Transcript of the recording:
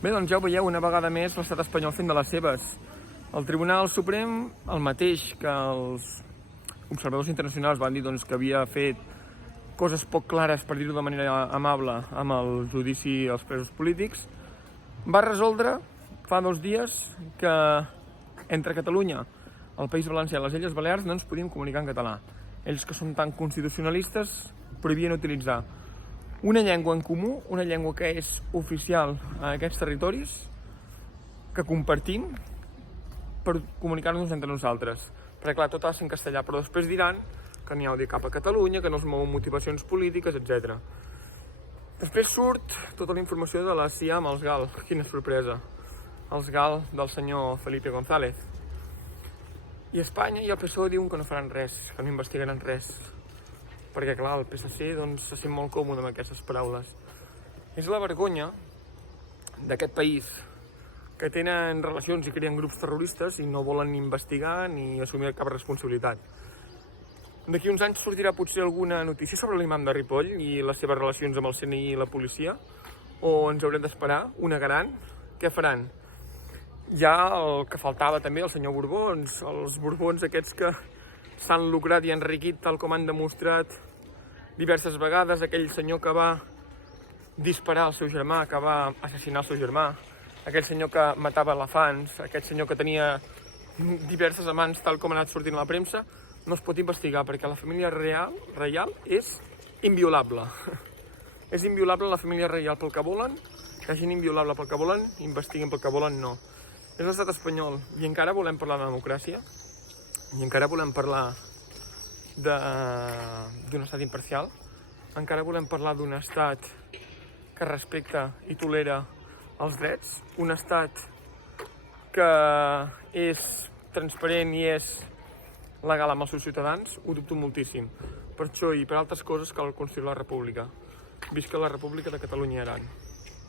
Bé, doncs ja ho veieu, una vegada més l'estat espanyol fent de les seves. El Tribunal Suprem, el mateix que els observadors internacionals van dir que havia fet coses poc clares, per dir-ho de manera amable, amb el judici als presos polítics, va resoldre fa 2 dies que entre Catalunya, el País Valencià i les Illes Balears no ens podíem comunicar en català. Ells, que són tan constitucionalistes, prohibien utilitzar una llengua en comú, una llengua que és oficial a aquests territoris, que compartim per comunicar-nos entre nosaltres. Perquè clar, tot ha de ser en castellà, però després diran que n'hi ha de cap a Catalunya, que no es mouen motivacions polítiques, etc. Després surt tota la informació de la CIA amb els GAL. Quina sorpresa. Els GAL del senyor Felipe González. I Espanya i el PSOE diuen que no faran res, que no investigaran res. Perquè clar, el PSC se sent molt còmode amb aquestes paraules. És la vergonya d'aquest país, que tenen relacions i creen grups terroristes i no volen ni investigar ni assumir cap responsabilitat. D'aquí uns anys sortirà potser alguna notícia sobre l'imam de Ripoll i les seves relacions amb el CNI i la policia, o ens haurem d'esperar una gran? Què faran? Hi ha el que faltava també, el senyor Borbons, els Borbons aquests que s'han lucrat i enriquit tal com han demostrat diverses vegades, aquell senyor que va disparar al seu germà, que va assassinar el seu germà, aquell senyor que matava elefants, aquest senyor que tenia diverses amants tal com ha anat sortint a la premsa, no es pot investigar perquè la família reial és inviolable. És inviolable la família reial pel que volen, la gent inviolable pel que volen, investiguen pel que volen, no. És l'estat espanyol i encara volem parlar de democràcia i encara volem parlar d'un estat imparcial, encara volem parlar d'un estat que respecta i tolera els drets, un estat que és transparent i és legal amb els seus ciutadans. Ho dubto moltíssim. Per això i per altres coses cal construir la república. Visca la República de Catalunya i Aran.